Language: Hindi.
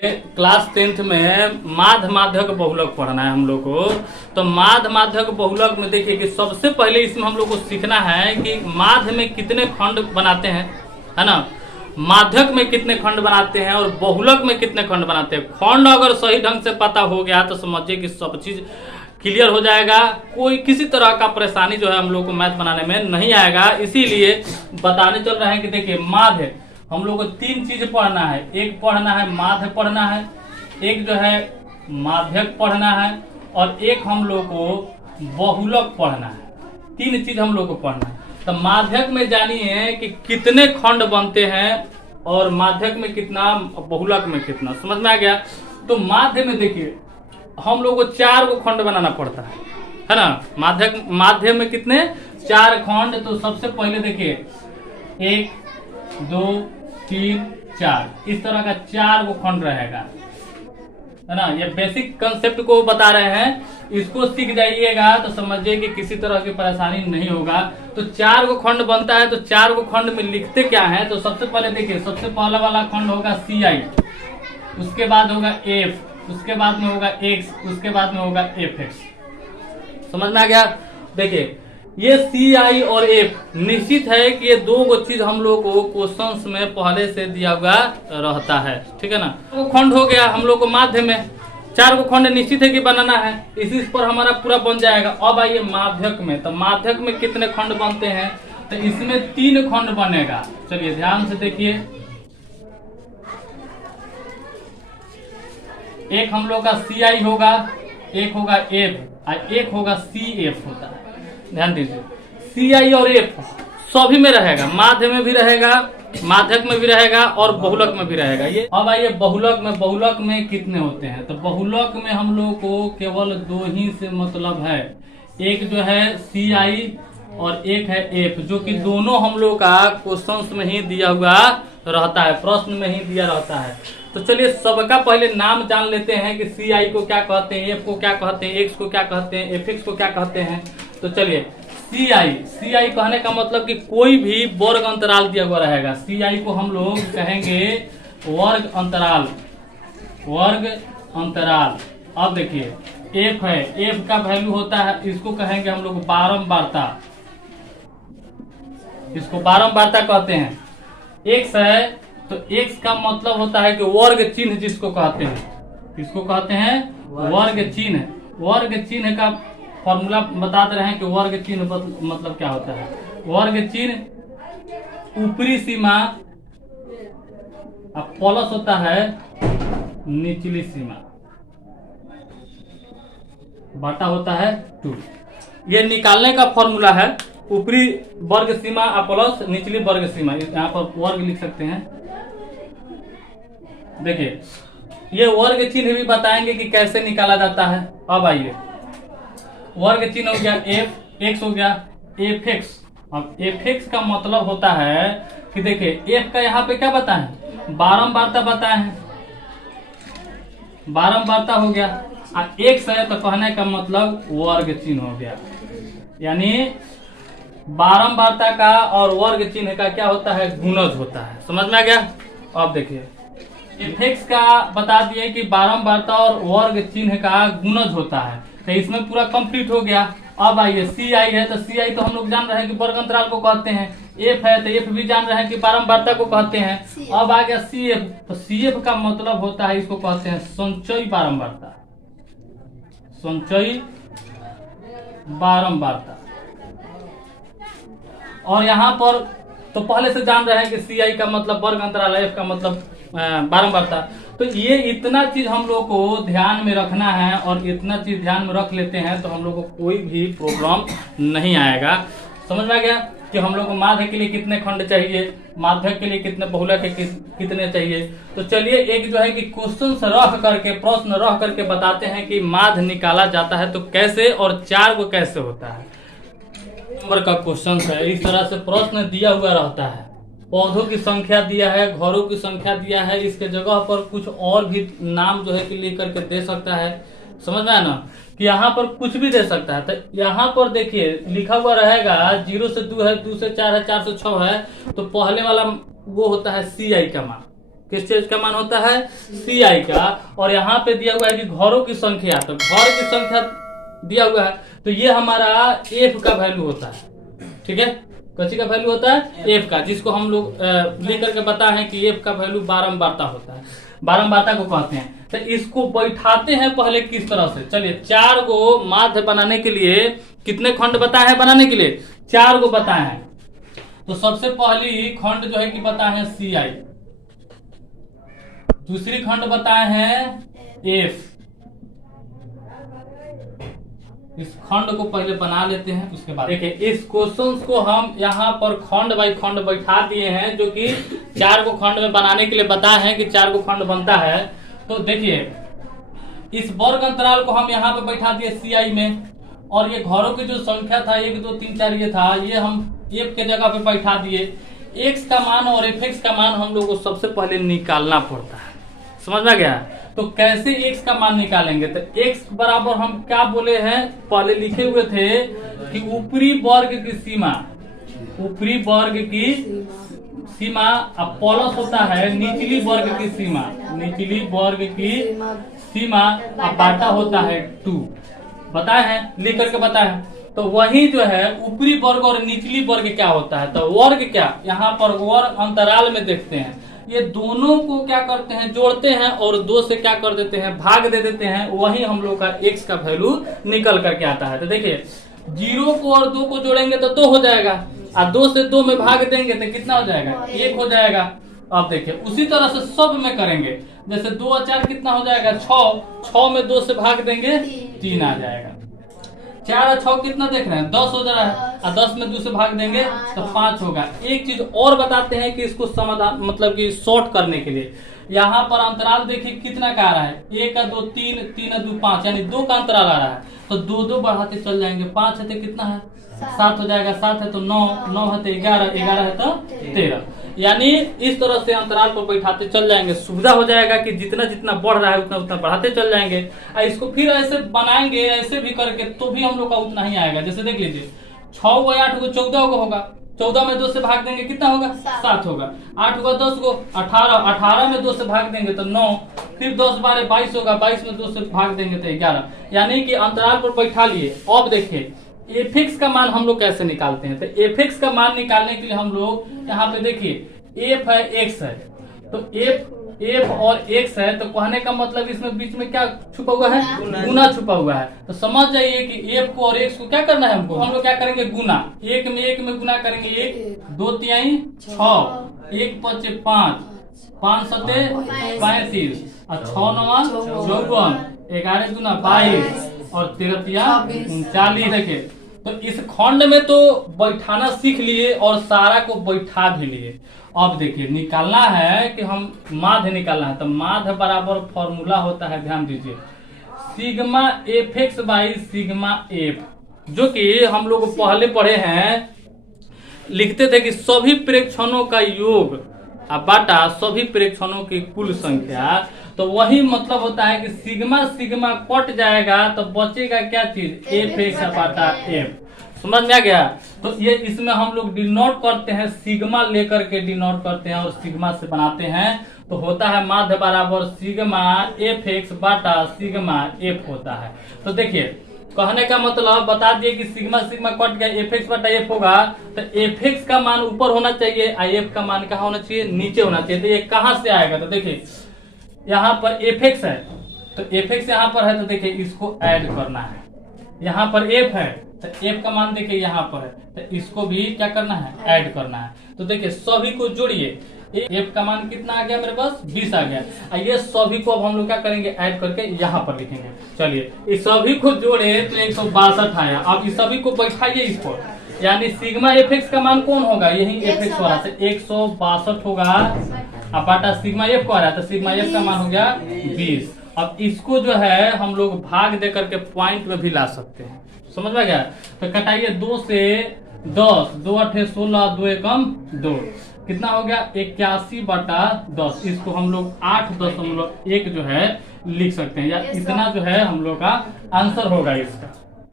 क्लास 10th में माध्यक बहुलक पढ़ना है हम लोग को। तो माध्यक बहुलक में देखिए कि सबसे पहले इसमें हम लोग को सीखना है कि माध्य में कितने खंड बनाते हैं, है ना। माध्यक में कितने खंड बनाते हैं और बहुलक में कितने खंड बनाते हैं। खंड अगर सही ढंग से पता हो गया तो समझिए कि सब चीज क्लियर हो जाएगा। कोई किसी तरह का परेशानी जो है हम लोग को मैथ बनाने में नहीं आएगा। इसीलिए बताने चल रहे हैं कि देखिए माध्य हम लोग को 3 चीज पढ़ना है। एक पढ़ना है माध्य पढ़ना है, एक जो है माध्यक पढ़ना है और एक हम लोग को बहुलक पढ़ना है। 3 चीज हम लोग को पढ़ना है। तो माध्यक में जानिए कि कितने खंड बनते हैं और माध्यक में कितना, बहुलक में कितना, समझ में आ गया। तो माध्य में देखिए हम लोग को 4 को खंड बनाना पड़ता है ना। माध्यक में कितने, 4 खंड। तो सबसे पहले देखिए 1 2 3 4 इस तरह का 4 को खंड रहेगा, है ना। ये बेसिक कंसेप्ट को बता रहे हैं, इसको सीख जाइएगा तो समझिए कि किसी तरह की परेशानी नहीं होगा। तो 4 को खंड बनता है। तो 4 को खंड में लिखते क्या है, तो सबसे पहले देखिए सबसे पहला वाला खंड होगा CI, उसके बाद होगा F, उसके बाद में होगा X, उसके बाद में होगा FX। समझ में आ गया। देखिए ये CI और F निश्चित है कि ये 2 चीज हम लोग को क्वेश्चंस में पहले से दिया हुआ रहता है, ठीक है ना। वो खंड हो गया हम लोग को माध्य में 4 को खंड निश्चित है कि बनाना है। इसी पर हमारा पूरा बन जाएगा। अब आइए माध्यक में। तो माध्यक में कितने खंड बनते हैं, तो इसमें 3 खंड बनेगा। चलिए ध्यान से देखिए, एक हम लोग का CI होगा, एक होगा F और एक होगा CF होता है। ध्यान दीजिए CI और F सभी में रहेगा, माध्य में भी रहेगा, माध्यक में भी रहेगा और बहुलक में भी रहेगा। ये अब आइए बहुलक में। बहुलक में कितने होते हैं, तो बहुलक में हम लोग को केवल 2 ही से मतलब है। एक जो है CI और एक है F, जो कि दोनों हम लोग का क्वेश्चंस में ही दिया हुआ रहता है, प्रश्न में ही दिया रहता है। तो चलिए सबका पहले नाम जान लेते हैं कि CI को क्या कहते हैं, F को क्या कहते हैं, X को क्या कहते हैं, FX को क्या कहते हैं। तो चलिए CI कहने का मतलब कि कोई भी वर्ग अंतराल दिया हुआ रहेगा। CI को हम लोग कहेंगे वर्ग अंतराल, वर्ग अंतराल। अब देखिए F है, F का वैल्यू होता है, इसको कहेंगे हम लोग बारंबारता, इसको बारंबारता कहते हैं। X है तो X का मतलब होता है कि वर्ग चिन्ह, जिसको कहते हैं, किसको कहते हैं, वर्ग चिन्ह। वर्ग चिन्ह का फॉर्मूला बता दे रहे हैं कि वर्ग चिन्ह मतलब क्या होता है। वर्ग चिन्ह ऊपरी सीमा अब प्लस होता है निचली सीमा, बटा होता है 2। ये निकालने का फॉर्मूला है, ऊपरी वर्ग सीमा प्लस निचली वर्ग सीमा। यहाँ पर वर्ग लिख सकते हैं। देखिए ये वर्ग चिन्ह भी बताएंगे कि कैसे निकाला जाता है। अब आइए वर्ग चिन्ह हो गया F, X हो गया FX। अब FX का मतलब होता है कि देखिए F का यहाँ पे क्या बताएं, बारंबारता बताए हैं, बारंबारता हो गया। और X है तो कहने का मतलब वर्ग चिन्ह हो गया। यानी बारंबारता का और वर्ग चिन्ह का क्या होता है, गुणज होता है। समझ में आ गया। अब देखिए FX का बता दिए कि बारंबारता और वर्ग चिन्ह का गुणज होता है, तो इसमें पूरा कंप्लीट हो गया। अब आइए CI है, तो CI तो हम लोग जान रहे हैं कि वर्ग अंतराल को कहते हैं। F है तो F भी जान रहे हैं कि बारंबारता को कहते हैं। अब आ गया CF, तो CF का मतलब होता है, इसको कहते हैं संचयी बारंबारता, संचयी बारंबारता। और यहाँ पर तो पहले से जान रहे हैं कि CI का मतलब वर्ग अंतराल, F का मतलब बारंबारता। तो ये इतना चीज हम लोग को ध्यान में रखना है, और इतना चीज ध्यान में रख लेते हैं तो हम लोग को कोई भी प्रॉब्लम नहीं आएगा। समझ में आ गया कि हम लोग को माध्य के लिए कितने खंड चाहिए, माध्यक के लिए कितने, बहुलक के कितने चाहिए। तो चलिए एक जो है कि क्वेश्चन रख करके, प्रश्न रख करके बताते हैं कि माध्य निकाला जाता है तो कैसे, और 4 को कैसे होता है। नंबर का क्वेश्चन है, इस तरह से प्रश्न दिया हुआ रहता है। पौधों की संख्या दिया है, घरों की संख्या दिया है, इसके जगह पर कुछ और भी नाम जो है कि लिख करके दे सकता है। समझ में आया ना, कि यहाँ पर कुछ भी दे सकता है। तो यहाँ पर देखिए लिखा हुआ रहेगा 0 से 2 है, 2 से 4 है, 4 से 6 है। तो पहले वाला वो होता है CI का मान, किस चीज का मान होता है, CI का। और यहाँ पे दिया हुआ है कि घरों की संख्या, तो घर की संख्या दिया हुआ है, तो ये हमारा F का वैल्यू होता है। ठीक है, कौन का वैल्यू होता है, F का, जिसको हम लोग लिख करके बताए हैं कि F का वैल्यू बारंबारता होता है, बारंबारता को कहते हैं। तो इसको बैठाते हैं पहले किस तरह से, चलिए 4 गो माध्य बनाने के लिए कितने खंड बताए हैं, बनाने के लिए 4 गो बताए हैं। तो सबसे पहली खंड जो है कि बताए हैं CI, दूसरी खंड बताए हैं F। इस खंड को पहले बना लेते हैं, उसके बाद देखिए इस क्वेश्चन को हम यहाँ पर खंड बाई खंड बैठा दिए हैं, जो कि 4 गो खंड में बनाने के लिए बताए हैं कि 4 गो खंड बनता है। तो देखिए इस वर्ग अंतराल को हम यहाँ पे बैठा दिए CI में, और ये घरों की जो संख्या था 1 2 3 4 ये था, ये हम F के जगह पे बैठा दिए। X का मान और Fx का मान हम लोग को सबसे पहले निकालना पड़ता है, समझ में गया। तो कैसे X का मान निकालेंगे, तो X बराबर हम क्या बोले हैं, पहले लिखे हुए थे कि ऊपरी वर्ग की सीमा, ऊपरी वर्ग की सीमा अब प्लस होता है निचली वर्ग की सीमा, निचली वर्ग की सीमा अब बाटा होता है 2, बताए हैं, लिख करके बताए हैं। तो वही जो है ऊपरी वर्ग और निचली वर्ग क्या होता है, तो वर्ग क्या, यहाँ पर वर्ग अंतराल में देखते हैं, ये दोनों को क्या करते हैं, जोड़ते हैं और 2 से क्या कर देते हैं, भाग दे देते हैं, वही हम लोग का X का वैल्यू निकल करके आता है। तो देखिए 0 को और 2 को जोड़ेंगे तो 2 हो जाएगा, और 2 से 2 में भाग देंगे तो कितना हो जाएगा, 1 हो जाएगा। अब देखिए उसी तरह से सब में करेंगे, जैसे 2 और 4 कितना हो जाएगा, 6 में 2 से भाग देंगे 3 आ जाएगा। 4 और 6 कितना देख रहे हैं, 10 हो जा रहा है, और 10 में 2 से भाग देंगे तो 5 होगा। एक चीज और बताते हैं कि इसको समाधान मतलब कि शॉर्ट करने के लिए, यहाँ पर अंतराल देखिए कितना का आ रहा है, 1 का 2 3, 3 2 5, यानी 2 का अंतराल आ रहा है, तो 2 2 बढ़ाते चल जाएंगे, 5 है तो कितना है, 7 हो जाएगा, 7 है तो 9, 9 है तो 11, 11 है तो 13, यानी इस तरह से अंतराल पर बैठाते चल जाएंगे। सुविधा हो जाएगा कि जितना जितना बढ़ रहा है उतना उतना बढ़ाते चल जाएंगे। और इसको फिर ऐसे बनाएंगे, ऐसे भी करके तो भी हम लोग का उतना ही आएगा। जैसे देख लीजिए 6 गो 8 गो 14 गो होगा, 14 में 2 से भाग देंगे कितना होगा, 7 होगा, 8 गो 10 गो 18, 18 में 2 से भाग देंगे तो 9, फिर 10 12 22 होगा, 22 में 2 से भाग देंगे तो 11, यानी कि अंतराल पर बैठा लिए। अब देखिए Fx का मान हम लोग कैसे निकालते हैं, तो Fx का मान निकालने के लिए हम लोग यहाँ पे देखिए F है X है, तो F और X है, तो कहने का मतलब इसमें बीच में क्या छुपा हुआ है, गुना छुपा हुआ है। तो समझ जाइए कि F को और X को क्या करना है हमको, हम लोग क्या करेंगे, गुना, 1 में गुना करेंगे, 1 2 3 6, 1 5 5, 5 7 35, और 6 9 54, 11 दूना 22 और 13 39। देखिए तो इस खंड में तो बैठाना सीख लिए और सारा को बैठा भी लिए। अब देखिए निकालना है कि हम माध्य निकालना है, तो माध्य बराबर फॉर्मूला होता है, ध्यान दीजिए, sigma Fx by sigma F, जो कि हम लोग पहले पढ़े हैं, लिखते थे कि सभी प्रेक्षणों का योग बाटा सभी प्रेक्षणों की कुल संख्या। तो वही मतलब होता है कि सिग्मा सिग्मा कट जाएगा तो बचेगा क्या चीज, Fx बाटा F, समझ में आ गया। तो ये इसमें हम लोग डिनोट करते हैं, सिग्मा लेकर के डिनोट करते हैं और सिग्मा से बनाते हैं, तो होता है माध्य बराबर सिग्मा Fx बाटा सिग्मा F होता है। तो देखिए कहने का मतलब बता दिए कि सिग्मा सिग्मा कट गया, Fx बटा F होगा, तो Fx का मान ऊपर होना चाहिए, F का मान कहाँ होना चाहिए, नीचे होना चाहिए। तो ये कहाँ से आएगा, तो देखिए यहाँ पर Fx है, तो Fx यहाँ पर है, तो देखिए इसको ऐड करना है, यहाँ पर F है तो F का मान देखिए यहाँ पर है, तो इसको भी क्या करना है, ऐड करना है। तो देखिए सभी को जोड़िए, F का मान कितना आ गया मेरे पास, 20 आ गया। ये सभी को अब हम लोग क्या करेंगे, ऐड करके यहाँ पर लिखेंगे। चलिए इस सभी को जोड़े तो 162 आया। अब इस सभी को बैठाइए इस पर, यानी सिग्मा Fx का मान कौन होगा, यही Fx वाला, से 162 होगा, अब बाटा सिग्मा F को आ रहा है, तो सिग्मा F का मान हो गया 20। अब इसको जो है हम लोग भाग दे करके पॉइंट में भी ला सकते हैं, समझ में गया। तो कटाइए 2 से 10, 2 8 16, 2 एकम 2, कितना हो गया 81 बटा 10। इसको हम लोग 8.1 जो है लिख सकते हैं, या इतना जो है हम लोग का आंसर होगा इसका।